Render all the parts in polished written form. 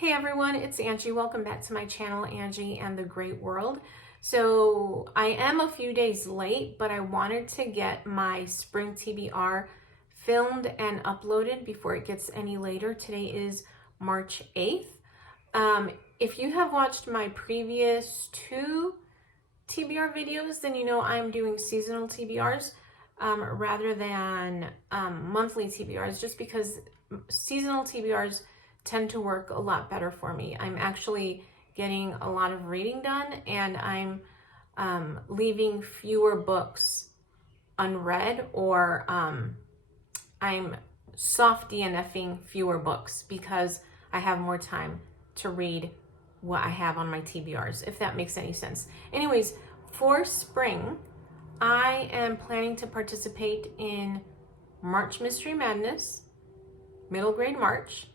Hey everyone, it's Angie. Welcome back to my channel, Angie and the Great World. So I am a few days late, but I wanted to get my Spring TBR filmed and uploaded before it gets any later. Today is March 8th. If you have watched my previous two TBR videos, then you know I'm doing seasonal TBRs rather than monthly TBRs, just because seasonal TBRs tend to work a lot better for me. I'm actually getting a lot of reading done, and I'm leaving fewer books unread, or I'm soft DNFing fewer books because I have more time to read what I have on my TBRs, if that makes any sense. Anyways, for spring, I am planning to participate in March Mystery Madness, middle grade March,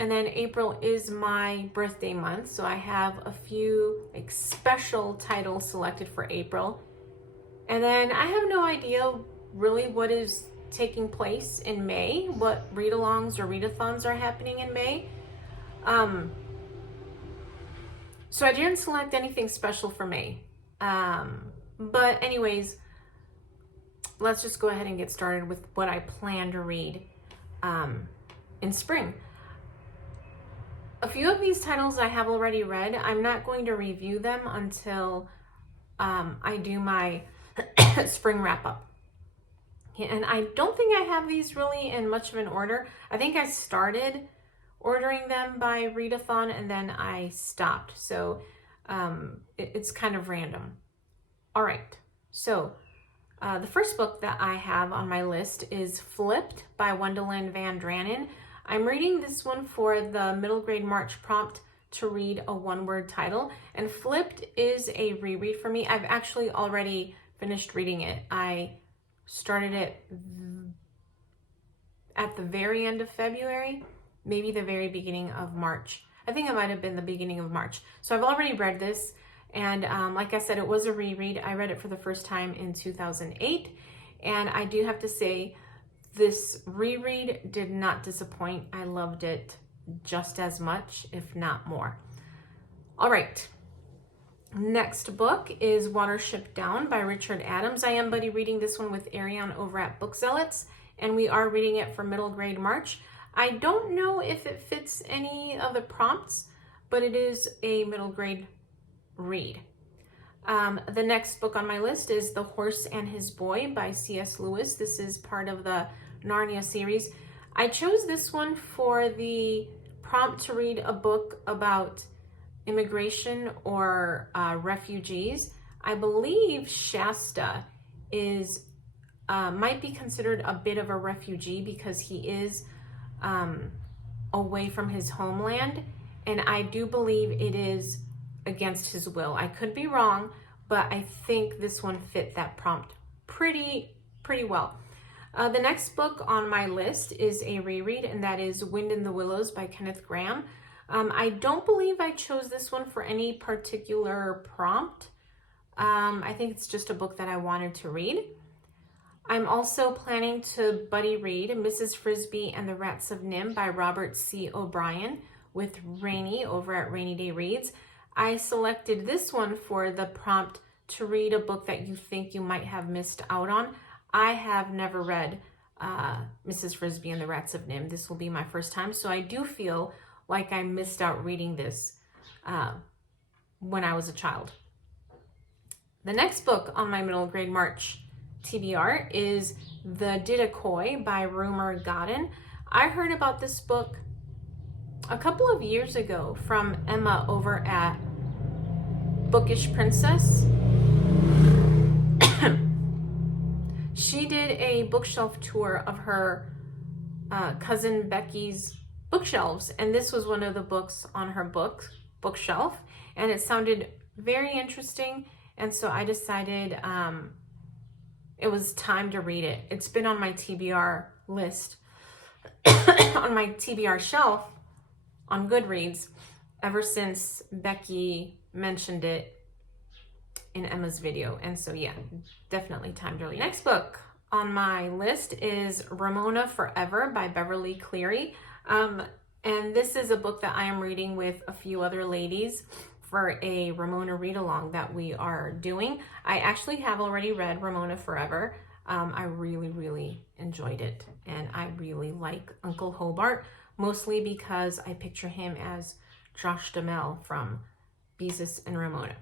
and then April is my birthday month, so I have a few special titles selected for April. And then I have no idea really what is taking place in May, what read-alongs or readathons are happening in May. So I didn't select anything special for May. But anyways, let's just go ahead and get started with what I plan to read in spring. A few of these titles I have already read. I'm not going to review them until I do my spring wrap-up. And I don't think I have these really in much of an order. I think I started ordering them by readathon and then I stopped. So it's kind of random. All right, so the first book that I have on my list is Flipped by Wendelin Van Dranen. I'm reading this one for the middle grade March prompt to read a one-word title, and Flipped is a reread for me. I've actually already finished reading it. I started it at the very end of February, maybe the very beginning of March. I think it might have been the beginning of March. So I've already read this, and like I said, it was a reread. I read it for the first time in 2008, and I do have to say, this reread did not disappoint. I loved it just as much, if not more. All right. Next book is Watership Down by Richard Adams. I am buddy reading this one with Ariane over at Bookzealots, and we are reading it for middle grade March. I don't know if it fits any of the prompts, but it is a middle grade read. The next book on my list is The Horse and His Boy by C.S. Lewis. This is part of the Narnia series. I chose this one for the prompt to read a book about immigration or refugees. I believe Shasta is might be considered a bit of a refugee because he is away from his homeland, and I do believe it is against his will. I could be wrong, but I think this one fit that prompt pretty well. The next book on my list is a reread, and that is Wind in the Willows by Kenneth Grahame. I don't believe I chose this one for any particular prompt. I think it's just a book that I wanted to read. I'm also planning to buddy read Mrs. Frisby and the Rats of Nim by Robert C. O'Brien with Rainy over at Rainy Day Reads. I selected this one for the prompt to read a book that you think you might have missed out on. I have never read Mrs. Frisby and the Rats of Nim. This will be my first time, so I do feel like I missed out reading this when I was a child. The next book on my middle grade March TBR is The Didakoi by Rumer Godden. I heard about this book a couple of years ago from Emma over at Bookish Princess. She did a bookshelf tour of her cousin Becky's bookshelves, and this was one of the books on her bookshelf, and it sounded very interesting, and so I decided it was time to read it. It's been on my TBR list, on my TBR shelf on Goodreads ever since Becky mentioned it in Emma's video. And so yeah, definitely time to read. Next book on my list is Ramona Forever by Beverly Cleary. and this is a book that I am reading with a few other ladies for a Ramona read-along that we are doing. I actually have already read Ramona Forever. I really, really enjoyed it, and I really like Uncle Hobart, mostly because I picture him as Josh Duhamel from Beezus and Ramona.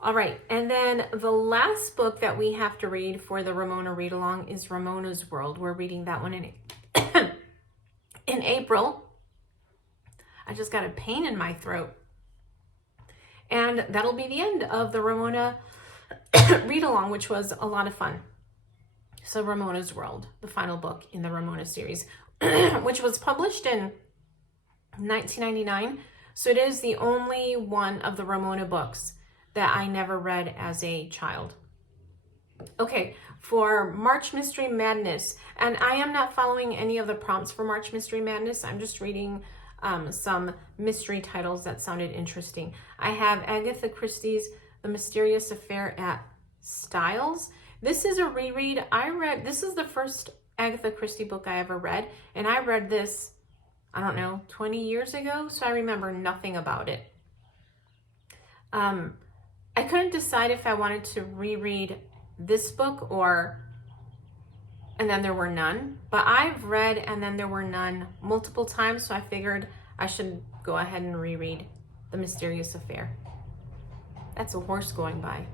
All right, and then the last book that we have to read for the Ramona read-along is Ramona's World. We're reading that one in April. I just got a pain in my throat. And that'll be the end of the Ramona read-along, which was a lot of fun. So Ramona's World, the final book in the Ramona series, which was published in 1999. So it is the only one of the Ramona books that I never read as a child. Okay, for March Mystery Madness, and I am not following any of the prompts for March Mystery Madness. I'm just reading some mystery titles that sounded interesting. I have Agatha Christie's The Mysterious Affair at Styles. This is a reread. This is the first Agatha Christie book I ever read, and I read this, I don't know, 20 years ago, so I remember nothing about it. I couldn't decide if I wanted to reread this book or And Then There Were None, but I've read And Then There Were None multiple times, so I figured I should go ahead and reread The Mysterious Affair. That's a horse going by.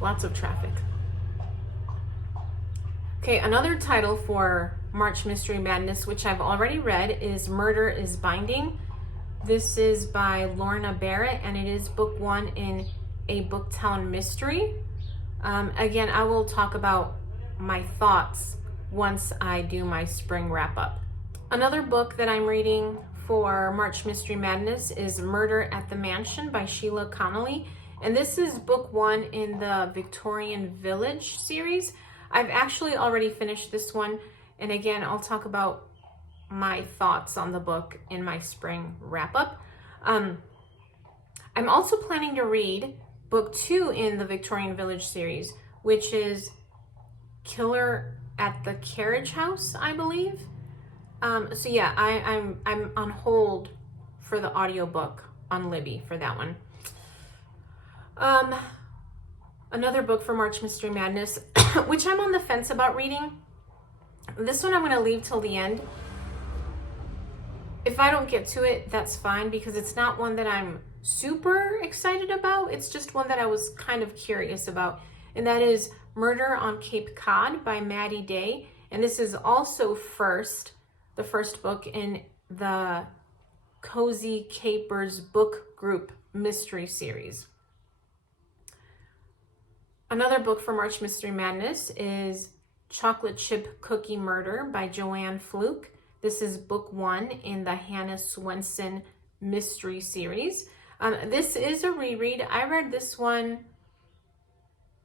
Lots of traffic. Okay, another title for March Mystery Madness, which I've already read, is Murder is Binding. This is by Lorna Barrett, and it is book 1 in a Booktown mystery. Again, I will talk about my thoughts once I do my spring wrap-up. Another book that I'm reading for March Mystery Madness is Murder at the Mansion by Sheila Connolly, and this is book 1 in the Victorian Village series. I've actually already finished this one, and again, I'll talk about my thoughts on the book in my spring wrap-up. I'm also planning to read book 2 in the Victorian Village series, which is Killer at the Carriage House, I believe. So yeah, I'm on hold for the audiobook on Libby for that one. Another book for March Mystery Madness, which I'm on the fence about reading. This one I'm going to leave till the end. If I don't get to it, that's fine, because it's not one that I'm super excited about. It's just one that I was kind of curious about, and that is Murder on Cape Cod by Maddie Day. And this is also the first book in the Cozy Capers book group mystery series. Another book for March Mystery Madness is Chocolate Chip Cookie Murder by Joanne Fluke. This is book 1 in the Hannah Swenson mystery series. This is a reread. I read this one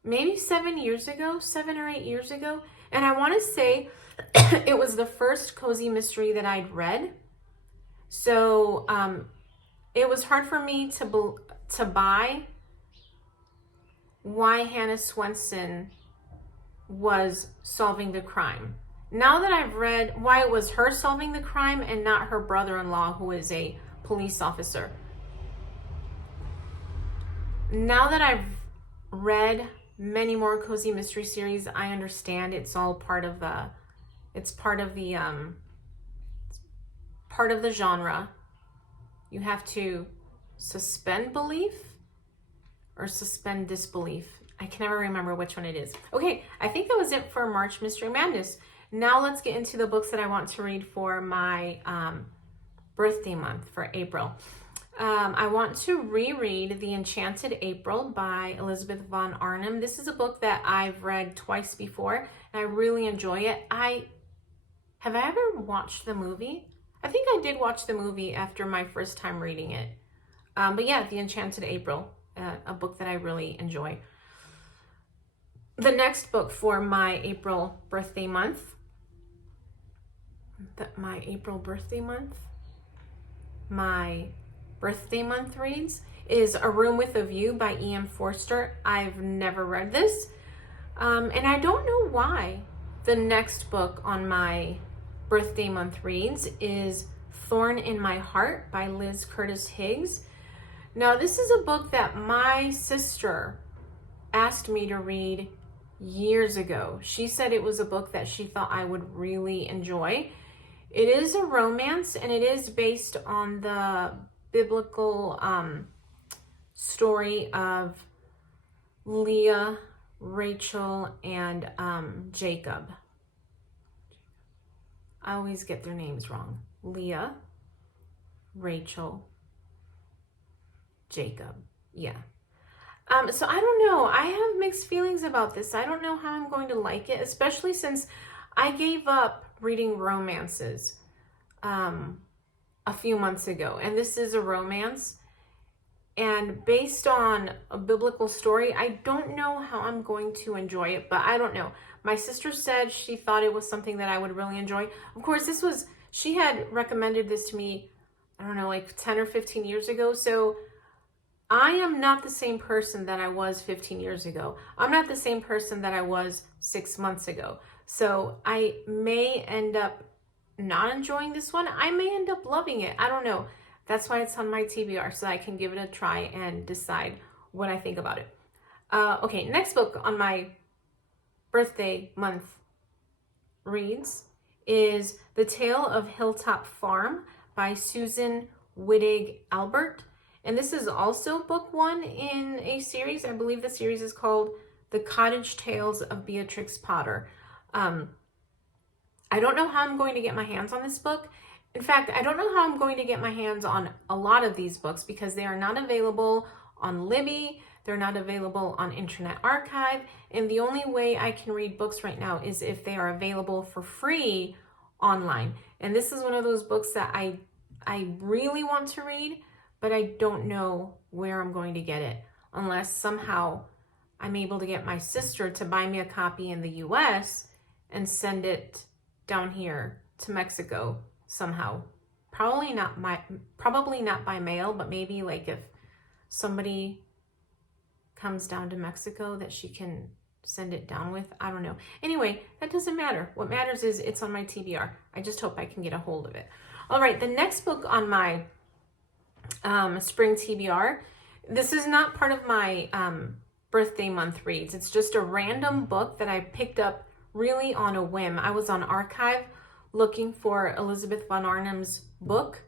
maybe 7 or 8 years ago. And I want to say it was the first cozy mystery that I'd read. So it was hard for me to buy why Hannah Swenson was solving the crime. Now that I've read why it was her solving the crime and not her brother-in-law, who is a police officer. Now that I've read many more cozy mystery series, I understand it's all part of the genre. You have to suspend belief or suspend disbelief. I can never remember which one it is. Okay, I think that was it for March Mystery Madness. Now let's get into the books that I want to read for my birthday month, for April. I want to reread The Enchanted April by Elizabeth Von Arnim. This is a book that I've read twice before, and I really enjoy it. Have I ever watched the movie? I think I did watch the movie after my first time reading it. But yeah, The Enchanted April, a book that I really enjoy. The next book for my April birthday month, my birthday month reads is A Room with a View by E.M. Forster. I've never read this, and I don't know why. The next book on my birthday month reads is Thorn in My Heart by Liz Curtis Higgs. Now, this is a book that my sister asked me to read years ago. She said it was a book that she thought I would really enjoy. It is a romance, and it is based on the biblical story of Leah, Rachel, and Jacob. I always get their names wrong. Leah, Rachel, Jacob. Yeah. So I don't know. I have mixed feelings about this. I don't know how I'm going to like it, especially since I gave up reading romances a few months ago. And this is a romance. And based on a biblical story, I don't know how I'm going to enjoy it, but I don't know. My sister said she thought it was something that I would really enjoy. Of course, she had recommended this to me, I don't know, like 10 or 15 years ago. So I am not the same person that I was 15 years ago. I'm not the same person that I was 6 months ago. So I may end up not enjoying this one. I may end up loving it. I don't know. That's why it's on my TBR, so I can give it a try and decide what I think about it. Okay, next book on my birthday month reads is The Tale of Hilltop Farm by Susan Wittig Albert. And this is also book one in a series. I believe the series is called The Cottage Tales of Beatrix Potter. I don't know how I'm going to get my hands on this book. In fact, I don't know how I'm going to get my hands on a lot of these books because they are not available on Libby. They're not available on Internet Archive. And the only way I can read books right now is if they are available for free online. And this is one of those books that I really want to read, but I don't know where I'm going to get it unless somehow I'm able to get my sister to buy me a copy in the US and send it down here to Mexico somehow. Probably not by mail, but maybe like if somebody comes down to Mexico that she can send it down with. I don't know. Anyway, that doesn't matter. What matters is it's on my TBR. I just hope I can get a hold of it. All right, the next book on my Spring TBR, this is not part of my birthday month reads. It's just a random book that I picked up really on a whim. I was on Archive looking for Elizabeth von Arnim's book,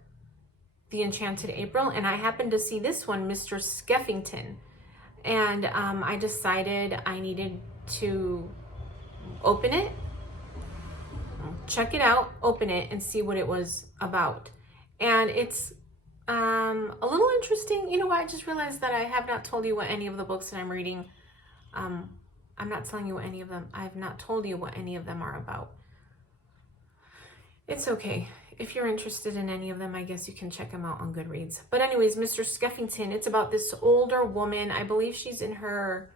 The Enchanted April, and I happened to see this one, Mr. Skeffington. And I decided I needed to open it, check it out, open it, and see what it was about. And it's a little interesting. You know what? I just realized that I have not told you what any of the books that I'm reading, I'm not telling you what any of them, I have not told you what any of them are about. It's okay. If you're interested in any of them, I guess you can check them out on Goodreads. But anyways, Mr. Skeffington, it's about this older woman. I believe she's in her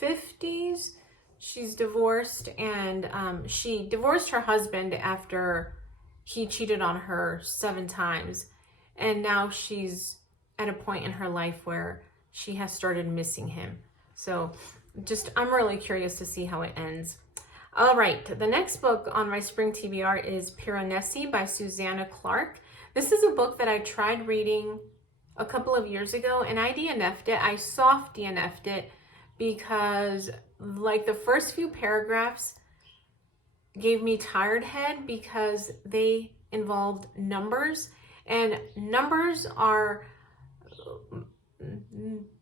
50s. She's divorced, and she divorced her husband after he cheated on her 7 times. And now she's at a point in her life where she has started missing him. So I'm really curious to see how it ends. All right, the next book on my Spring TBR is Piranesi by Susanna Clark. This is a book that I tried reading a couple of years ago, and I DNF'd it. I soft DNF'd it because like the first few paragraphs gave me tired head because they involved numbers, and numbers are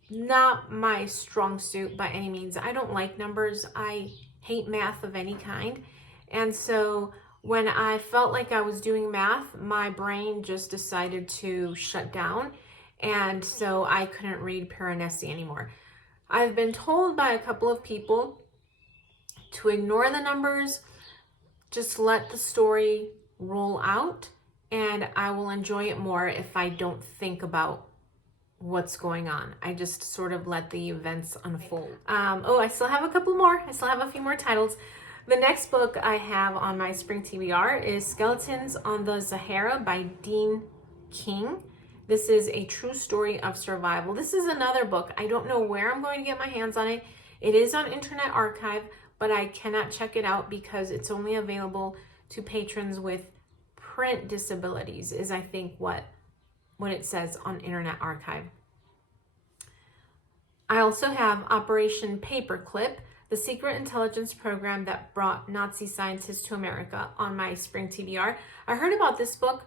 not my strong suit by any means. I don't like numbers. I hate math of any kind. And so when I felt like I was doing math, my brain just decided to shut down. And so I couldn't read Piranesi anymore. I've been told by a couple of people to ignore the numbers, just let the story roll out, and I will enjoy it more if I don't think about what's going on. I just sort of let the events unfold. I still have a couple more. I still have a few more titles. The next book I have on my Spring TBR is Skeletons on the Sahara by Dean King. This is a true story of survival. This is another book. I don't know where I'm going to get my hands on it. It is on Internet Archive, but I cannot check it out because it's only available to patrons with print disabilities, is I think what it says on Internet Archive. I also have Operation Paperclip, the secret intelligence program that brought Nazi scientists to America, on my Spring TBR. I heard about this book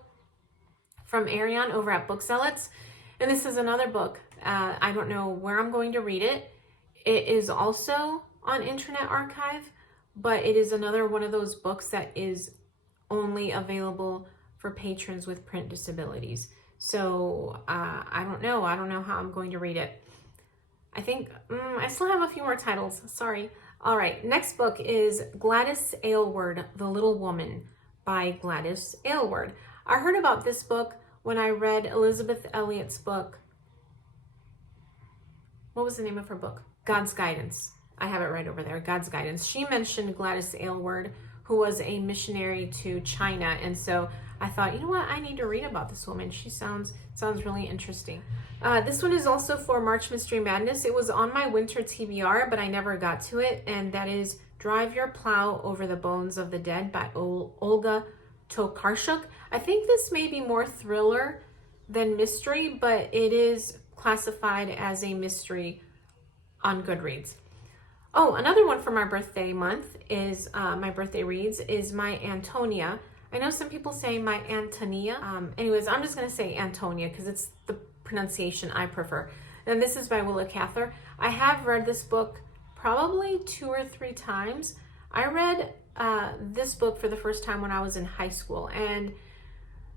from Ariane over at Bookzelots, and this is another book. I don't know where I'm going to read it. It is also on Internet Archive, but it is another one of those books that is only available for patrons with print disabilities. So I don't know how I'm going to read it. I think I still have a few more titles. Sorry. All right. Next book is Gladys Aylward, The Little Woman by Gladys Aylward. I heard about this book when I read Elizabeth Elliot's book. What was the name of her book? God's Guidance. I have it right over there. God's Guidance. She mentioned Gladys Aylward, who was a missionary to China. And so I thought, you know what? I need to read about this woman. She sounds really interesting. This one is also for March Mystery Madness. It was on my winter TBR, but I never got to it. And that is Drive Your Plow Over the Bones of the Dead by Olga Tokarczuk. I think this may be more thriller than mystery, but it is classified as a mystery on Goodreads. Oh, another one for my birthday month is, my birthday reads, is My Antonia. I know some people say My Antonia. Anyways, I'm just going to say Antonia because it's the pronunciation I prefer. And this is by Willa Cather. I have read this book probably 2 or 3 times. I read this book for the first time when I was in high school. And,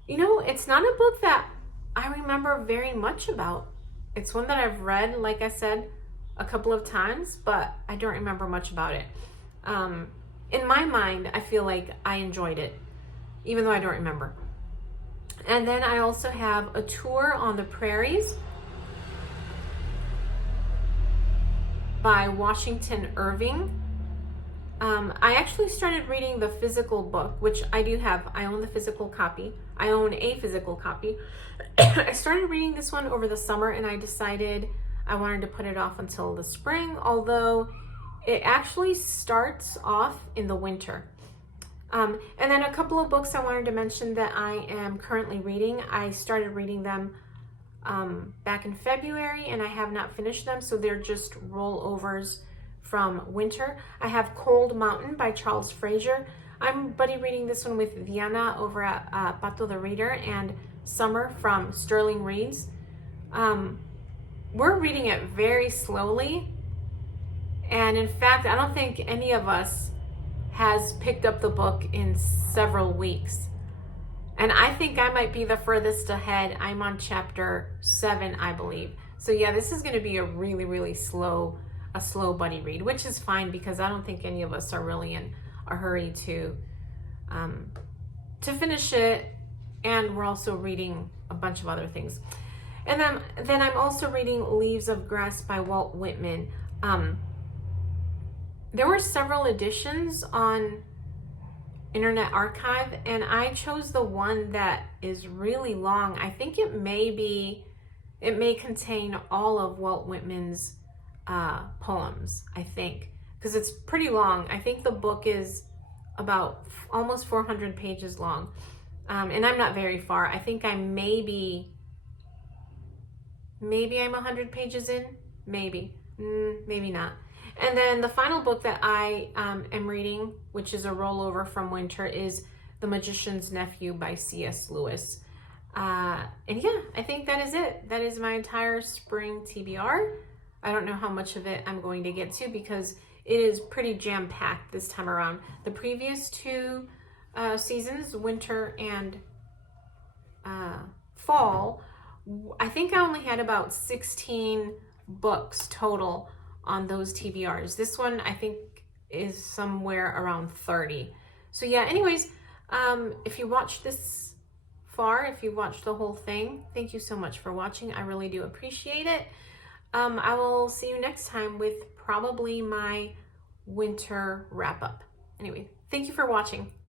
you know, it's not a book that I remember very much about. It's one that I've read, like I said, a couple of times, but I don't remember much about it. In my mind, I feel like I enjoyed it, even though I don't remember. And then I also have A Tour on the Prairies by Washington Irving. I actually started reading the physical book, which I do have. I own the physical copy. I own a physical copy. I started reading this one over the summer, and I decided I wanted to put it off until the spring, although it actually starts off in the winter. And then a couple of books I wanted to mention that I am currently reading. I started reading them back in February, and I have not finished them, so they're just rollovers from winter. I have Cold Mountain by Charles Fraser. I'm buddy reading this one with Viana over at Pato the Reader, and Summer from Sterling Reads. We're reading it very slowly, and in fact, I don't think any of us has picked up the book in several weeks. And I think I might be the furthest ahead. I'm on chapter 7, I believe. So yeah, this is going to be a really slow buddy read, which is fine because I don't think any of us are really in a hurry to finish it. And we're also reading a bunch of other things. And then I'm also reading Leaves of Grass by Walt Whitman. There were several editions on Internet Archive, and I chose the one that is really long. I think it may contain all of Walt Whitman's poems, I think, because it's pretty long. I think the book is about almost 400 pages long, and I'm not very far. I think I'm maybe I'm 100 pages in, maybe not. And then the final book that I am reading, which is a rollover from winter, is The Magician's Nephew by C.S. Lewis. And yeah, I think that is it. That is my entire spring TBR. I don't know how much of it I'm going to get to because it is pretty jam-packed this time around. The previous 2 seasons, winter and fall, I think I only had about 16 books total on those TBRs. This one I think is somewhere around 30. So yeah, anyways, if you watched this far, if you watched the whole thing, thank you so much for watching. I really do appreciate it. I will see you next time with probably my winter wrap up. Anyway, thank you for watching.